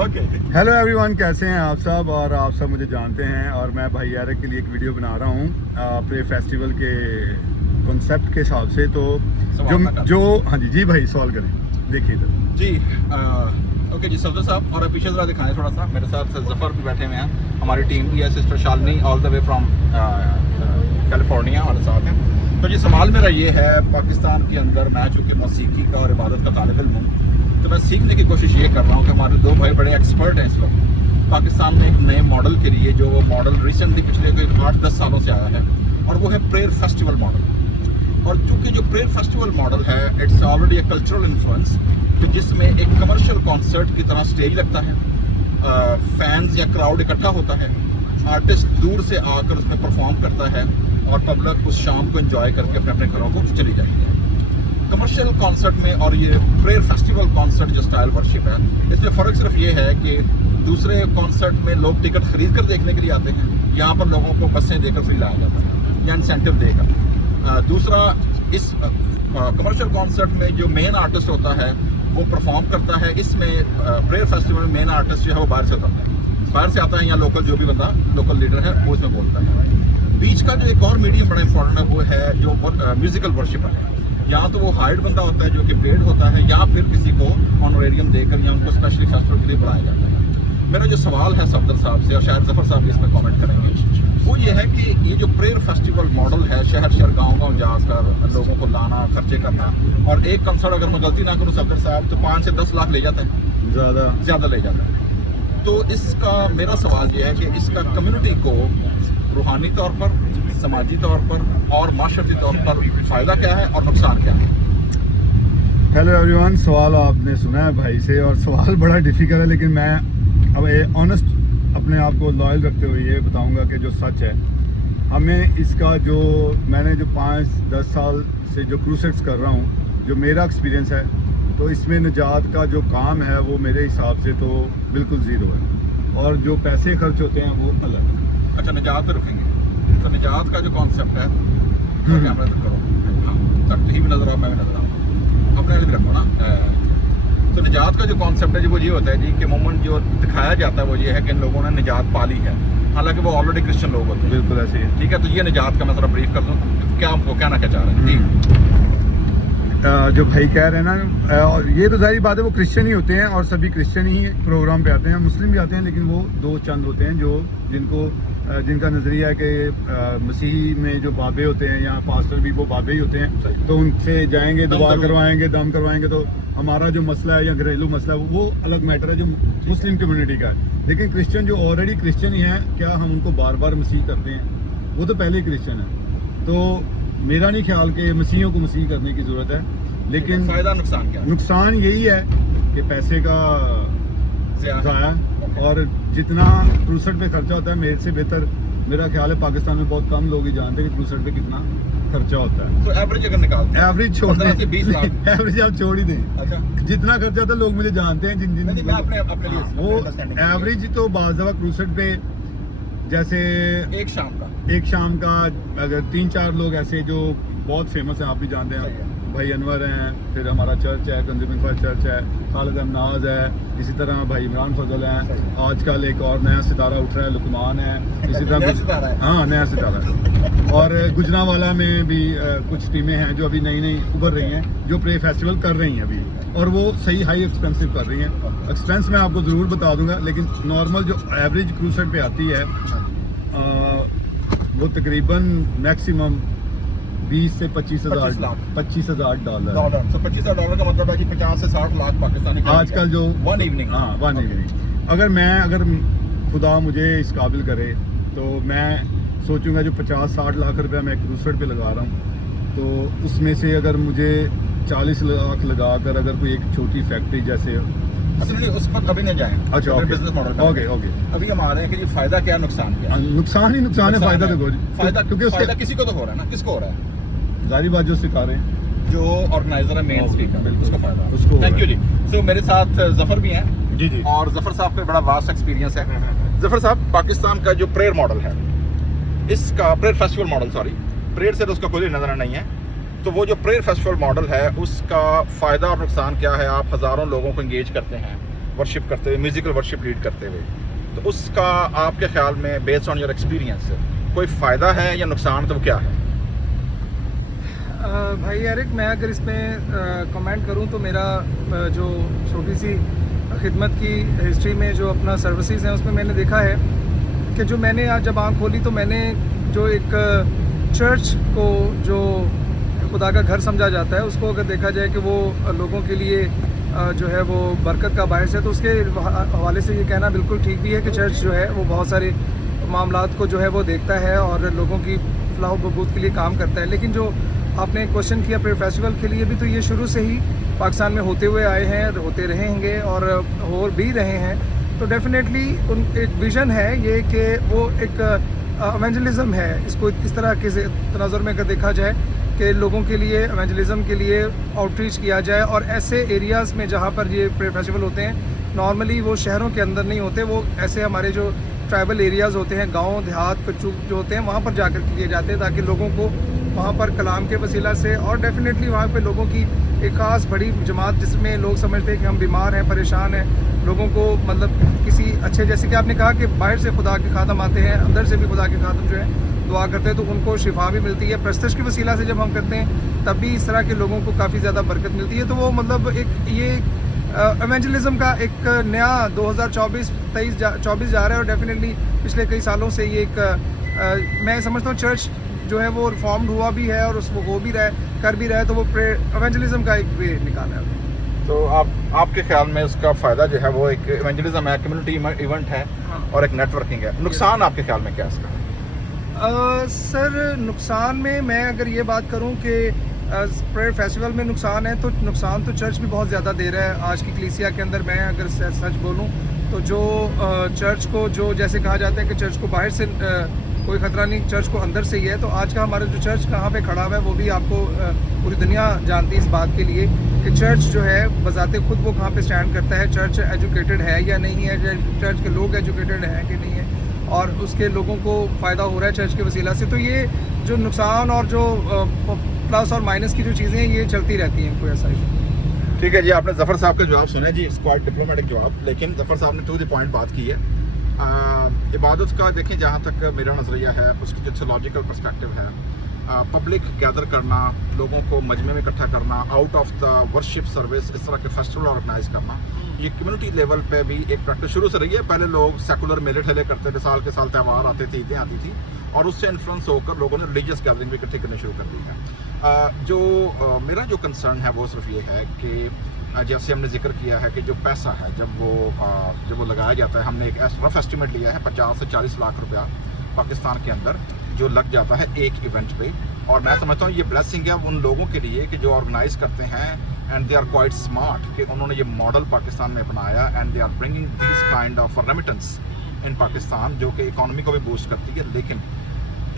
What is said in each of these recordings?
Hello everyone, कैसे हैं आप सब। और आप सब मुझे जानते हैं और मैं भाई यार के लिए एक वीडियो बना रहा हूँ अपने फेस्टिवल के कॉन्सेप्ट के हिसाब से। तो जो हाँ जी भाई सवाल करें, देखिए इधर जी। ओके जी, सफदर साहब और पीछे जरा दिखाएं थोड़ा सा। मेरे साथ जफर भी बैठे हुए हैं, हमारी टीम की है, sister Shalini all the way from California हमारे साथ हैं। तो जी सवाल मेरा ये है, पाकिस्तान के अंदर मैं चूँकि मौसीकी का और इबादत का तालिब इल्म हूँ, तो मैं सीखने की कोशिश ये कर रहा हूँ कि हमारे दो भाई बड़े एक्सपर्ट हैं इस वक्त पाकिस्तान में एक नए मॉडल के लिए, जो वो मॉडल रिसेंटली पिछले कोई 8-10 सालों से आया है, और वो है प्रेयर फेस्टिवल मॉडल। और चूँकि जो प्रेयर फेस्टिवल मॉडल है, it's already a cultural influence, तो जिसमें एक कमर्शियल कॉन्सर्ट की तरह स्टेज लगता है, फैंस या क्राउड इकट्ठा होता है, आर्टिस्ट दूर से आकर उसमें परफॉर्म करता है और पब्लिक उस शाम को एंजॉय करके अपने अपने घरों को चली जाती है। कमर्शियल कॉन्सर्ट में और ये प्रेयर फेस्टिवल कॉन्सर्ट जो स्टाइल वर्शिप है, इसमें फ़र्क सिर्फ ये है कि दूसरे कॉन्सर्ट में लोग टिकट खरीद कर देखने के लिए आते हैं, यहाँ पर लोगों को बसें देकर फ्री लाया जाता है या इंसेंटिव देकर। दूसरा, इस कमर्शियल कॉन्सर्ट में जो मेन आर्टिस्ट होता है वो परफॉर्म करता है। इसमें प्रेयर फेस्टिवल में मेन आर्टिस्ट जो है वो बाहर से होता है, बाहर से आता है, या लोकल जो भी बंदा लोकल लीडर है वो इसमें बोलता है। बीच का जो एक और मीडियम बड़ा इंपॉर्टेंट है वो है जो म्यूजिकल वर्शिप है। या तो वो हायर्ड बंदा होता है जो कि पेड होता है, या फिर किसी को ऑनरेरियम देकर या उनको स्पेशली फेस्टिवल के लिए बुलाया जाता है। मेरा जो सवाल है सफदर साहब से, और शायद जफर साहब भी इसमें कमेंट करेंगे, वो ये है कि ये जो प्रेयर फेस्टिवल मॉडल है, शहर शहर गाँव जाकर लोगों को लाना, खर्चे करना, और एक कंसर्ट अगर मैं गलती ना करूँ सफदर साहब तो 5 से 10 लाख ले जाता है, ज़्यादा ले जाता है। तो इसका मेरा सवाल ये है कि इसका कम्युनिटी को रूहानी तौर पर, समाजी तौर पर और माशरती तौर पर फ़ायदा क्या है और नुकसान क्या है। हेलो एवरीवन, सवाल आपने सुना है भाई से, और सवाल बड़ा डिफिकल्ट है, लेकिन मैं अब ऑनेस्ट अपने आप को लॉयल रखते हुए ये बताऊंगा कि जो सच है, हमें इसका जो मैंने जो 5-10 साल से जो क्रूसेड्स कर रहा हूँ, जो मेरा एक्सपीरियंस है, तो इसमें निजात का जो काम है वो मेरे हिसाब से तो बिल्कुल ज़ीरो है, और जो पैसे खर्च होते हैं वो अलग। अच्छा, निजात पे रुकेंगे। तो निजात का जो कॉन्सेप्ट है, कैमरा तो करो, हाँ, तक ही भी नजर आओ, मैं भी नजर आऊँ, अपने भी रखो ना। तो निजात का जो कॉन्सेप्ट है जी वो ये होता है जी कि मोमेंट जो दिखाया जाता है वो ये है कि इन लोगों ने निजात पाली है, हालांकि वो ऑलरेडी क्रिश्चियन लोग होते हैं। बिल्कुल ऐसे ही, ठीक है। तो ये निजात का मैं थोड़ा ब्रीफ कर दूँ, क्या आपको कहना क्या चाह रहे हैं। जो भाई कह रहे हैं ना, और ये तो जाहिर बात है, वो क्रिश्चियन ही होते हैं और सभी क्रिश्चियन ही प्रोग्राम पे आते हैं, मुस्लिम भी आते हैं, लेकिन वो दो चंद होते हैं जो जिनका नज़रिया है कि मसीही में जो बाबे होते हैं या पास्टर भी वो बाबे ही होते हैं, तो उनसे जाएंगे, दुआ करवाएंगे, दम करवाएंगे। तो हमारा जो मसला है या घरेलू मसला है वो अलग मैटर है जो मुस्लिम कम्युनिटी का है। लेकिन क्रिश्चियन जो ऑलरेडी क्रिश्चियन ही हैं, क्या हम उनको बार बार मसीह करते हैं? वो तो पहले ही क्रिश्चियन है। तो मेरा नहीं ख्याल कि मसीहियों को मसीह करने की ज़रूरत है, लेकिन फायदा नुकसान क्या है? नुकसान यही है कि पैसे का ज़ाया, और जितना क्रूसेड पे खर्चा होता है, मेरे से बेहतर मेरा ख्याल है पाकिस्तान में बहुत कम लोग ही जानते हैं कि क्रूसेड पे कितना खर्चा होता है। तो एवरेज अगर निकालते हैं, एवरेज छोड़ दें, 20 लाख एवरेज आप छोड़ ही दें। अच्छा, जितना खर्चा होता है लोग मुझे जानते हैं, जिन अपने वो एवरेज तो बाज़ दफ़ा क्रूसेड पे जैसे एक शाम का अगर 3-4 लोग ऐसे जो बहुत फेमस हैं, आप भी जानते हैं, भाई अनवर हैं, फिर हमारा चर्च है, कंज्यूमर चर्च है, खालिद अमनाज है, इसी तरह भाई इमरान फजल हैं, आजकल एक और नया सितारा उठ रहा है, लुकमान है, इसी तरह हाँ नया सितारा है। और गुजरांवाला में भी कुछ टीमें हैं जो अभी नई उभर रही हैं, जो प्रे फेस्टिवल कर रही हैं अभी, और वो सही हाई एक्सपेंसिव कर रही हैं। एक्सपेंस मैं आपको ज़रूर बता दूंगा, लेकिन नॉर्मल जो एवरेज क्रूसेड पे आती है वो तकरीबन मैक्सिमम 20 से 25,000 $25,000। तो $25,000 का मतलब है कि 50 से 60 लाख पाकिस्तानी आजकल जो वन इवनिंग। हाँ, वन इवनिंग। अगर खुदा मुझे इस काबिल करे तो मैं सोचूंगा जो 50-60 लाख रुपया मैं क्रूसेड पे लगा रहा हूँ, तो उसमें से अगर मुझे 40 लाख लगाकर अगर कोई एक छोटी फैक्ट्री जैसे, उस पर अभी नहीं जाएं। अच्छा, बिजनेस मॉडल ओके। अभी हम आ रहे हैं कि फायदा क्या, नुकसान क्या? नुकसान ही नुकसान है, फायदा तो फायदा, क्योंकि फायदा किसी को तो हो रहा है ना, किसको हो रहा है? जारी बात जो सिखा रहे हैं, जो ऑर्गेनाइजर है, मेन स्पीकर, उसका फायदा उसको। थैंक यू जी। सो मेरे साथ जफर भी हैं जी, और जफर साहब पे बड़ा वास्ट एक्सपीरियंस है। जफर साहब, पाकिस्तान का जो प्रेयर मॉडल है, इसका prayer festival model, sorry, prayer से तो उसका कोई नजर नहीं है, तो वो जो प्रेयर फेस्टिवल मॉडल है उसका फ़ायदा और नुकसान क्या है? आप हज़ारों लोगों को इंगेज करते हैं, वर्शिप करते हुए, म्यूजिकल वर्शिप लीड करते हुए, तो उसका आपके ख्याल में बेस्ड ऑन योर एक्सपीरियंस कोई फ़ायदा है या नुकसान, तो क्या है? भाई एरिक, मैं अगर इसमें कमेंट करूं तो मेरा जो छोटी सी खिदमत की हिस्ट्री में जो अपना सर्विसेज हैं उसमें मैंने देखा है कि जो मैंने आज जब आँख खोली तो मैंने जो एक चर्च को जो खुदा का घर समझा जाता है उसको अगर देखा जाए कि वो लोगों के लिए जो है वो बरकत का बायस है, तो उसके हवाले से ये कहना बिल्कुल ठीक भी है कि चर्च जो है वो बहुत सारे मामलात को जो है वो देखता है और लोगों की फलाह बहबूद के लिए काम करता है। लेकिन जो आपने क्वेश्चन किया प्रेयर फेस्टिवल के लिए भी, तो ये शुरू से ही पाकिस्तान में होते हुए आए हैं, होते रहेंगे और हो भी रहे हैं। तो डेफिनेटली उन एक विज़न है ये कि वो एक एवेंजलिज्म है, इसको इस तरह के तनाजुर में अगर देखा जाए कि लोगों के लिए एवेंजलिज्म के लिए आउटरीच किया जाए। और ऐसे एरियाज़ में जहाँ पर ये प्रेयर फेस्टिवल होते हैं, नॉर्मली वो शहरों के अंदर नहीं होते, वो ऐसे हमारे जो ट्राइबल एरियाज़ होते हैं, गांव देहात कच्चू जो होते हैं, वहाँ पर जाकर किए जाते हैं ताकि लोगों को वहाँ पर कलाम के वसीला से, और डेफिनेटली वहाँ पे लोगों की एक ख़ास बड़ी जमात जिसमें लोग समझते हैं कि हम बीमार हैं, परेशान हैं, लोगों को मतलब किसी अच्छे, जैसे कि आपने कहा कि बाहर से खुदा के खादम आते हैं, अंदर से भी खुदा के खादम जो है दुआ करते हैं, तो उनको शिफा भी मिलती है। प्रस्तश के वसीला से जब हम करते हैं तब भी इस तरह के लोगों को काफ़ी ज़्यादा बरकत मिलती है। तो वो मतलब एक ये एवेंजलिज्म का एक नया 2024 जा रहा है और डेफिनेटली पिछले कई सालों से ये एक मैं समझता हूँ चर्च जो है वो रिफॉर्म्ड हुआ भी है और उसको हो भी रहा है, कर भी रहा है, तो वो एवेंजलिज्म का एक वे निकाला है। तो आपके ख्याल में उसका फ़ायदा जो है वो एक एवेंजलिज्म है, कम्युनिटी इवेंट है और एक नेटवर्किंग है। नुकसान आपके ख्याल में क्या है इसका? सर, नुकसान में मैं अगर ये बात करूं कि प्रेयर फेस्टिवल में नुकसान है, तो नुकसान तो चर्च भी बहुत ज़्यादा दे रहा है आज की कलीसिया के अंदर। मैं अगर सच बोलूं तो जो चर्च को जो जैसे कहा जाता है कि चर्च को बाहर से कोई ख़तरा नहीं, चर्च को अंदर से ही है, तो आज का हमारा जो चर्च कहाँ पे खड़ा हुआ है वो भी आपको पूरी दुनिया जानती है इस बात के लिए कि चर्च जो है बजाते खुद वो कहाँ पे स्टैंड करता है, चर्च एजुकेटेड है या नहीं है, चर्च के लोग एजुकेटेड हैं कि नहीं है, और उसके लोगों को फ़ायदा हो रहा है चर्च के वसीला से। तो ये जो नुकसान और जो प्लस और माइनस की जो चीज़ें हैं ये चलती रहती हैं, कोई ऐसा इशू। ठीक है जी, आपने जफर साहब का जवाब सुना जी, क्वाइट डिप्लोमेटिक जवाब, लेकिन जफर साहब ने टू द पॉइंट बात की है। इबादत का देखें, जहाँ तक मेरा नज़रिया है, उसकी जो थियोलॉजिकल पर्सपेक्टिव है, पब्लिक गैदर करना, लोगों को मजमे में इकट्ठा करना, out of the worship service इस तरह के फेस्टिवल ऑर्गेनाइज करना, ये कम्युनिटी लेवल पे भी एक प्रैक्टिस शुरू से रही है। पहले लोग सेकुलर मेले ठेले करते थे, साल के साल त्यौहार आते थे, ईदें आती थी, और उससे इन्फ्लुएंस होकर लोगों ने रिलीजियस गैदरिंग भी इकट्ठी करनी शुरू कर दी है। मेरा जो कंसर्न है वो सिर्फ ये है कि जैसे हमने जिक्र किया है कि जो पैसा है जब वो लगाया जाता है, हमने एक रफ एस्टिमेट लिया है 50 से 40 लाख रुपया पाकिस्तान के अंदर जो लग जाता है एक इवेंट पे। और मैं समझता हूँ ये ब्लेसिंग है उन लोगों के लिए कि जो ऑर्गेनाइज करते हैं, and they are quite smart कि उन्होंने ये मॉडल पाकिस्तान में अपनाया, and they are bringing this kind of remittance in Pakistan, जो कि इकोनॉमी को भी बूस्ट करती है। लेकिन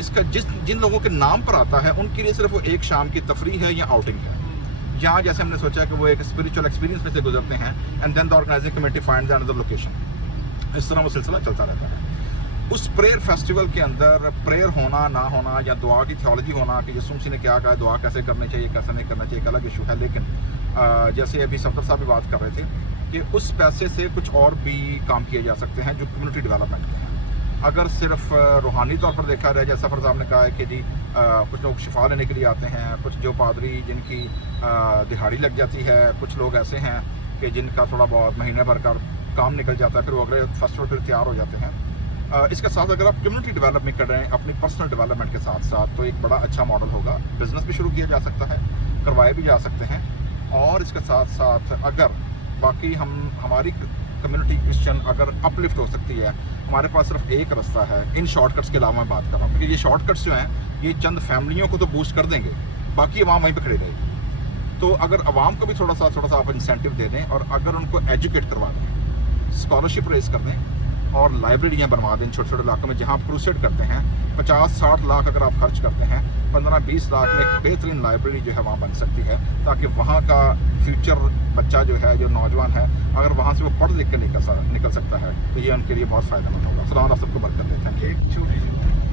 इसका जिन लोगों के नाम पर आता है उनके लिए सिर्फ वो एक शाम की तफरीह है या आउटिंग है, या जैसे हमने सोचा कि वो एक स्पिरिचुअल एक्सपीरियंस में से गुजरते हैं, and then the organising committee finds another location. इस तरह वो सिलसिला चलता रहता है। उस प्रेयर फेस्टिवल के अंदर प्रेयर होना ना होना या दुआ की थियोलॉजी होना कि यीशु मसीह ने क्या कहा, दुआ कैसे करनी चाहिए, कैसे नहीं करना चाहिए, एक अलग इशू है। लेकिन जैसे अभी सफदर साहब भी बात कर रहे थे कि उस पैसे से कुछ और भी काम किए जा सकते हैं जो कम्युनिटी डेवलपमेंट के हैं। अगर सिर्फ रूहानी तौर पर देखा रहे, जैसा सफर साहब ने कहा है कि जी कुछ लोग शिफा लेने के लिए आते हैं, कुछ जो पादरी जिनकी दिहाड़ी लग जाती है, कुछ लोग ऐसे हैं कि जिनका थोड़ा बहुत महीने भर का काम निकल जाता है, फिर वो अगले फेस्टिवल पर तैयार हो जाते हैं। इसके साथ अगर आप कम्युनिटी डेवलपमेंट कर रहे हैं अपनी पर्सनल डेवलपमेंट के साथ साथ, तो एक बड़ा अच्छा मॉडल होगा। बिजनेस भी शुरू किया जा सकता है, करवाए भी जा सकते हैं, और इसके साथ साथ अगर वाकई हमारी कम्युनिटी क्रिश्चियन अगर अपलिफ्ट हो सकती है, हमारे पास सिर्फ एक रास्ता है इन शॉर्टकट्स के अलावा मैं बात कर रहा हूँ, क्योंकि ये शॉर्टकट्स जो हैं ये चंद फैमिलियों को तो बूस्ट कर देंगे, बाकी अवाम वहीं पर खड़ी रहेगी। तो अगर अवाम को भी थोड़ा सा आप इंसेंटिव दे दें, और अगर उनको एजुकेट करवा दें, स्कॉलरशिप रेज कर दें, और लाइब्रेरियाँ बनवा दें छोटे छोटे इलाकों में जहाँ आप क्रूसेड करते हैं, 50-60 लाख अगर आप खर्च करते हैं, 15-20 लाख में एक बेहतरीन लाइब्रेरी जो है वहाँ बन सकती है, ताकि वहाँ का फ्यूचर बच्चा जो है, जो नौजवान है, अगर वहाँ से वो पढ़ लिख के निकल सकता है, तो ये उनके लिए बहुत फ़ायदेमंद होगा। सलाम, आप सबको बरकत दें। Thank you.